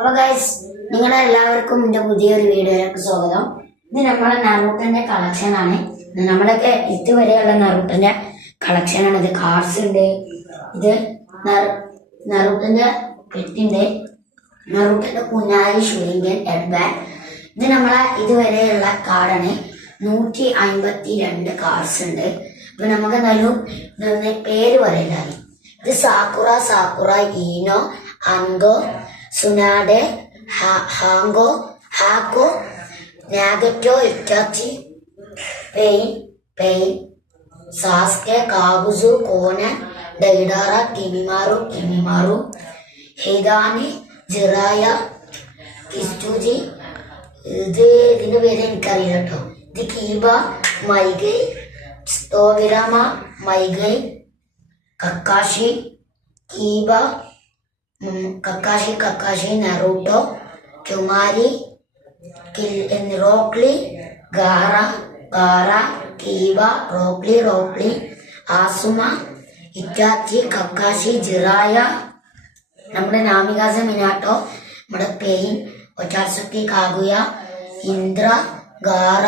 അപ്പൊ ഗൈസ്, നിങ്ങളെല്ലാവർക്കും എന്റെ പുതിയൊരു വീഡിയോയിലേക്ക് സ്വാഗതം. ഇത് നമ്മളെ നറൂട്ടോന്റെ കളക്ഷൻ ആണ്. നമ്മളൊക്കെ ഇതുവരെയുള്ള നറൂട്ടോന്റെ കളക്ഷൻ ആണ്. ഇത് കാർഡ്സ് ഉണ്ട്, ഇത് നറൂട്ടോന്റെ പെറ്റിന്റെ, നറൂട്ടോന്റെ കുഞ്ഞായി ഷുരിങ്കൻ ഹെഡ് ബാൻഡ്. ഇത് നമ്മളെ ഇതുവരെയുള്ള കാർഡാണ്. 152 കാർഡ്സ് ഉണ്ട്. അപ്പൊ നമുക്ക് എന്തായാലും പേര് പറയില്ല. ഇത് സാക്കുറ ഈനോ അങ്കോ സുനാഡെ ഹാങ്കോ ഹാക്കോ നാഗറ്റോ ഇറ്റാച്ചി പെയിൻ സാസ്കെ കാബുസു കോനൻ ഡൈഡാറ കിമിമാറു ഹെയ്ദാനി ജിറായ കിസ്റ്റുജി. ഇതിന്റെ പേര് എനിക്കറിയില്ല കേട്ടോ. ഇത് കീബ മൈഗൈ സ്തോവിരാമ Might Guy Kakashi Kiba Kakashi Naruto ചുമാരി Rock Lee Gaara Kiba Rock Lee Asuma Itachi Kakashi Jiraiya. നമ്മുടെ നാമികാസ മിനാട്ടോ, നമ്മുടെ Pain Otsutsuki Kaguya Indra Gaara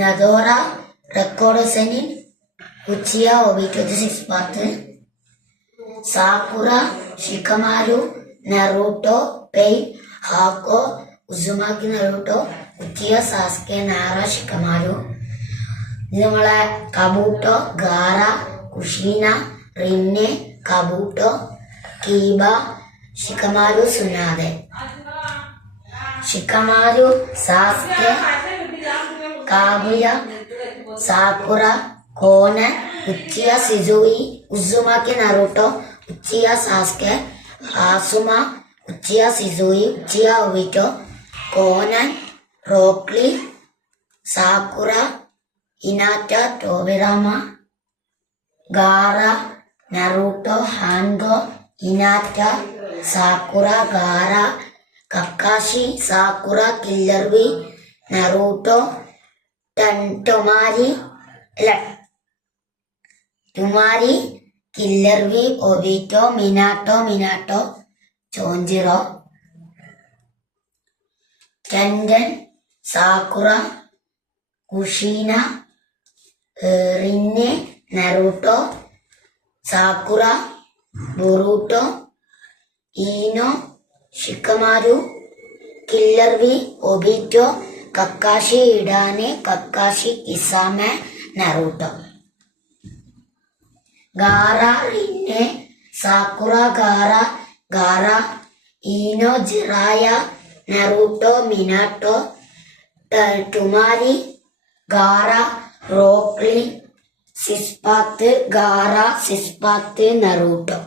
നദോറ റെക്കോർഡോസെനിൻ Uchiha Obito 6 Sakura Shikamaru Naruto Pain ഹാക്കോ Uzumaki Naruto Uchiha Sasuke Nara Shikamaru. ഇത് നമ്മളെ കബൂട്ടോ Gaara Kushina Rinne Kabuto Kiba Shikamaru Tsunade. Shikamaru Sasuke കാബുയ Sakura കോന Uchiha Shisui Uzumaki Naruto Uchiha Sasuke Asuma Uchiha Shisui Uchiha Obito Konan Rock Lee Sakura Hinata Tobirama Gaara Naruto ഹാൻഗോ Hinata Sakura Gaara Kakashi Sakura Killer Bee Naruto ടുമാരി Killer Bee Obito Minato ചോഞ്ചിറോ കെൻഡൻ Sakura Kushina Rinne Naruto Sakura Boruto Ino Shikamaru Killer Bee Obito Kakashi ഇഡാനെ Kakashi Kisame Naruto Gaara Rinne Sakura Gaara Ino Jiraiya Naruto Minato ടുമാരി ഗാറ റോക്ലി സിസ്പാത്ത് Naruto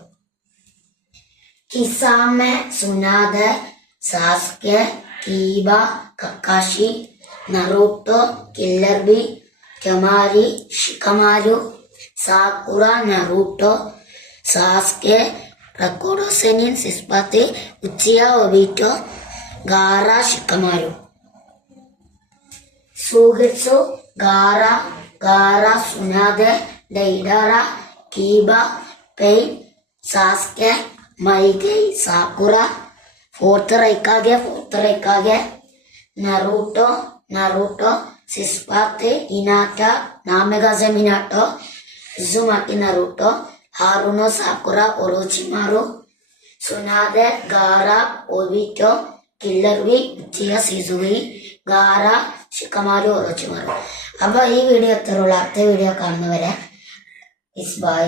Kisame Tsunade Sasuke Kiba Kakashi Naruto Killer Bee ചമാരി Shikamaru Sakura Naruto Sasuke റെക്കോർഡോസെനിൻ സിസ്പാത്ത് Uchiha Obito Gaara Shikamaru. സുഗിത്സു Gaara Tsunade Deidara Kiba Pain Sasuke Might Guy Sakura fourth Raikage Naruto സിസ്പാത്ത് Hinata Namikaze Minato Uzumaki Naruto Haruno Sakura Orochimaru Tsunade Gaara Obito Killer Bee Uchiha Shisui Gaara Shikamaru Orochimaru. അപ്പൊ ഈ video എത്രയുള്ള അടുത്ത video കാണുന്നവരെ by.